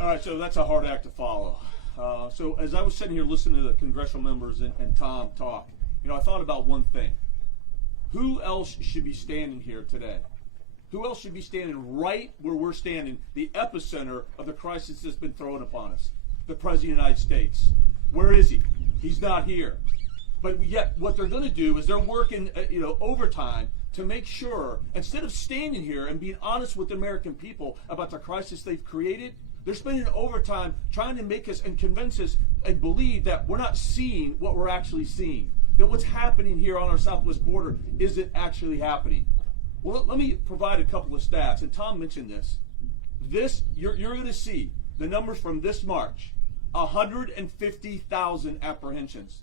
All right, so that's a hard act to follow. So as I was sitting here listening to the congressional members and Tom talk, I thought about one thing. Who else should be standing here today? Who else should be standing right where we're standing, the epicenter of the crisis that's been thrown upon us? The President of the United States. Where is he? He's not here. But yet what they're going to do is they're working overtime to make sure, instead of standing here and being honest with the American people about the crisis they've created, they're spending overtime trying to make us and convince us and believe that we're not seeing what we're actually seeing. That what's happening here on our southwest border isn't actually happening. Well, let me provide a couple of stats, and Tom mentioned this. You're going to see the numbers from this March, 150,000 apprehensions.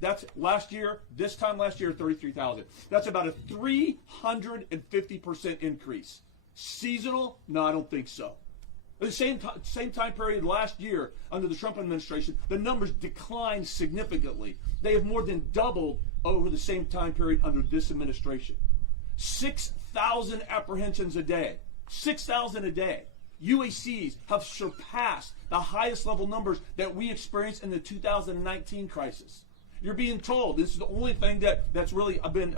That's last year, this time last year, 33,000. That's about a 350% increase. Seasonal? No, I don't think so. The same time period last year under the Trump administration, the numbers declined significantly. They have more than doubled over the same time period under this administration. 6,000 apprehensions a day. 6,000 a day. UACs have surpassed the highest level numbers that we experienced in the 2019 crisis. You're being told, this is the only thing that's really been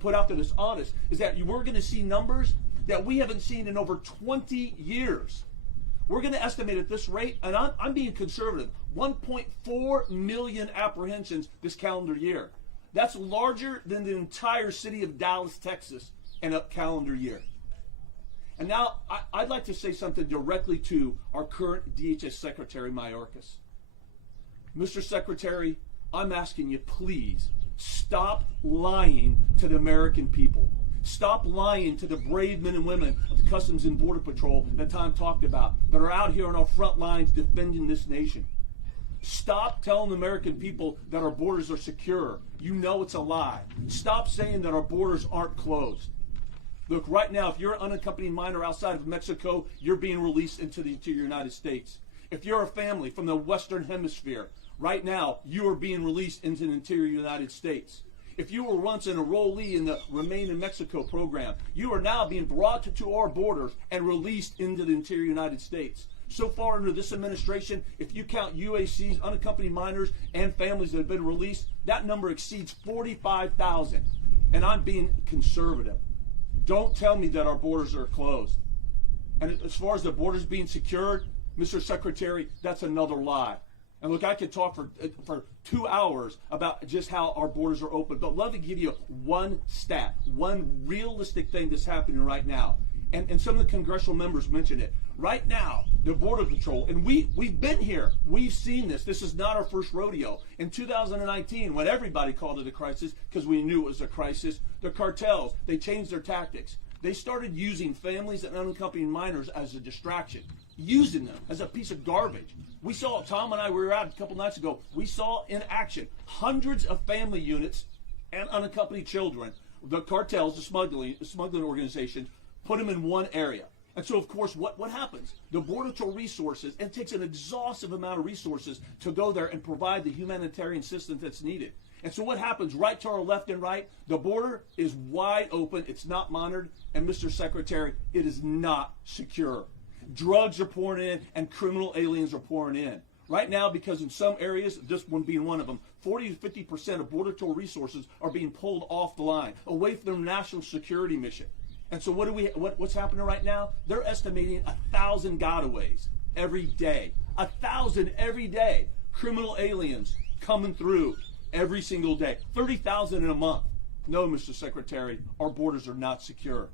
put out there that's honest, is that we're going to see numbers that we haven't seen in over 20 years. We're going to estimate at this rate, and I'm being conservative, 1.4 million apprehensions this calendar year. That's larger than the entire city of Dallas, Texas, in a calendar year. And now I'd like to say something directly to our current DHS Secretary, Mayorkas. Mr. Secretary, I'm asking you, please, stop lying to the American people. Stop lying to the brave men and women of the Customs and Border Patrol that Tom talked about, that are out here on our front lines defending this nation. Stop telling the American people that our borders are secure. You know it's a lie. Stop saying that our borders aren't closed. Look, right now, if you're an unaccompanied minor outside of Mexico, you're being released into the interior United States. If you're a family from the Western Hemisphere, right now, you are being released into the interior United States. If you were once an enrollee in the Remain in Mexico program, you are now being brought to our borders and released into the interior United States. So far under this administration, if you count UACs, unaccompanied minors, and families that have been released, that number exceeds 45,000. And I'm being conservative. Don't tell me that our borders are closed. And as far as the borders being secured, Mr. Secretary, that's another lie. And look, I could talk for 2 hours about just how our borders are open, but I'd love to give you one stat, one realistic thing that's happening right now. And some of the congressional members mentioned it. Right now, the Border Patrol, and we've been here. We've seen this. This is not our first rodeo. In 2019, when everybody called it a crisis because we knew it was a crisis, the cartels, they changed their tactics. They started using families and unaccompanied minors as a distraction, using them as a piece of garbage. We saw, Tom and I, we were out a couple nights ago, we saw in action hundreds of family units and unaccompanied children. The cartels, the smuggling organization, put them in one area. And so, of course, what happens? The Border Patrol resources, it takes an exhaustive amount of resources to go there and provide the humanitarian assistance that's needed. And so what happens right to our left and right? The border is wide open. It's not monitored. And Mr. Secretary, it is not secure. Drugs are pouring in and criminal aliens are pouring in. Right now, because in some areas, this one being one of them, 40 to 50% of Border Patrol resources are being pulled off the line, away from their national security mission. And so what's happening right now? They're estimating 1,000 gotaways every day. 1,000 every day. Criminal aliens coming through every single day. 30,000 in a month. No, Mr. Secretary, our borders are not secure.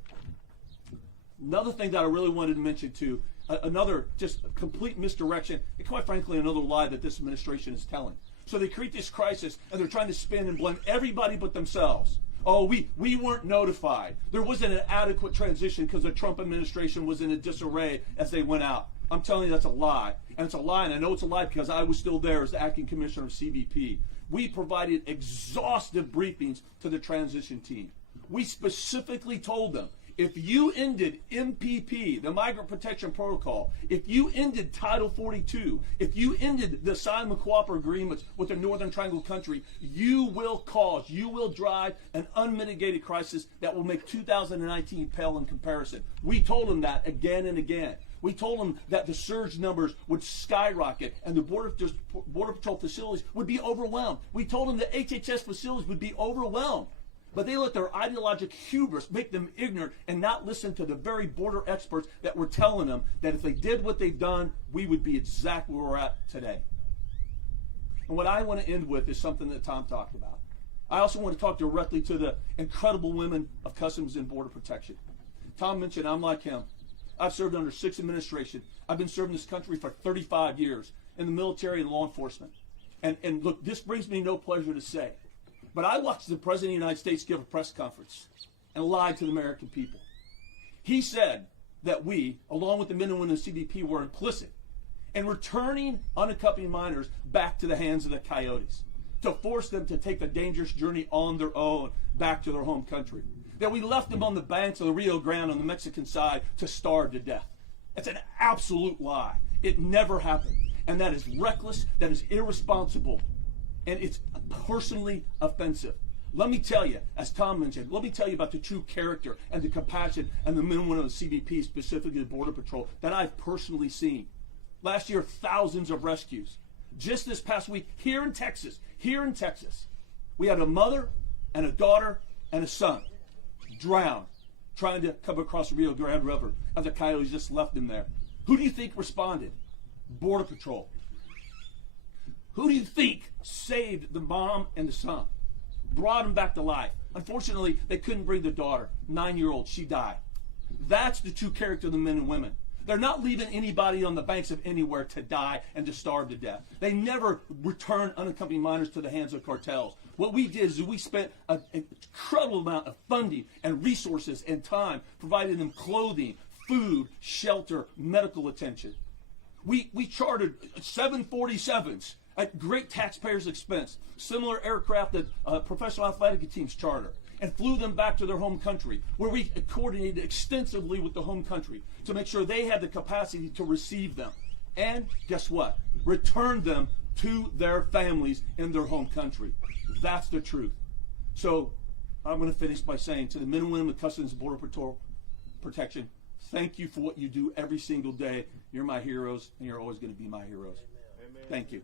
Another thing that I really wanted to mention too, another just complete misdirection, and quite frankly, another lie that this administration is telling. So they create this crisis, and they're trying to spin and blame everybody but themselves. Oh, we weren't notified. There wasn't an adequate transition because the Trump administration was in a disarray as they went out. I'm telling you that's a lie. And it's a lie, and I know it's a lie because I was still there as the acting commissioner of CBP. We provided exhaustive briefings to the transition team. We specifically told them, if you ended MPP, the Migrant Protection Protocol, if you ended Title 42, if you ended the asylum and cooperative agreements with the Northern Triangle country, you will drive an unmitigated crisis that will make 2019 pale in comparison. We told them that again and again. We told them that the surge numbers would skyrocket and the Border Patrol facilities would be overwhelmed. We told them that HHS facilities would be overwhelmed. But they let their ideological hubris make them ignorant and not listen to the very border experts that were telling them that if they did what they've done, we would be exactly where we're at today. And what I want to end with is something that Tom talked about. I also want to talk directly to the incredible women of Customs and Border Protection. Tom mentioned I'm like him. I've served under 6 administrations. I've been serving this country for 35 years in the military and law enforcement. And look, this brings me no pleasure to say, but I watched the President of the United States give a press conference and lie to the American people. He said that we, along with the men and women of the CBP, were implicit in returning unaccompanied minors back to the hands of the coyotes, to force them to take the dangerous journey on their own back to their home country. That we left them on the banks of the Rio Grande on the Mexican side to starve to death. It's an absolute lie. It never happened. And that is reckless, that is irresponsible, and it's personally offensive. Let me tell you, as Tom mentioned, let me tell you about the true character and the compassion and the men and women of the CBP, specifically the Border Patrol, that I've personally seen. Last year, thousands of rescues. Just this past week, here in Texas, we had a mother and a daughter and a son drowned trying to come across the Rio Grande River, and the coyotes just left them there. Who do you think responded? Border Patrol. Who do you think saved the mom and the son? Brought them back to life. Unfortunately, they couldn't bring the daughter, 9-year-old, she died. That's the true character of the men and women. They're not leaving anybody on the banks of anywhere to die and to starve to death. They never return unaccompanied minors to the hands of cartels. What we did is we spent an incredible amount of funding and resources and time providing them clothing, food, shelter, medical attention. We chartered 747s at great taxpayers' expense, similar aircraft that professional athletic teams charter, and flew them back to their home country, where we coordinated extensively with the home country to make sure they had the capacity to receive them. And guess what? Return them to their families in their home country. That's the truth. So I'm going to finish by saying to the men and women of Customs and Border Patrol Protection, thank you for what you do every single day. You're my heroes, and you're always going to be my heroes. Amen. Thank you.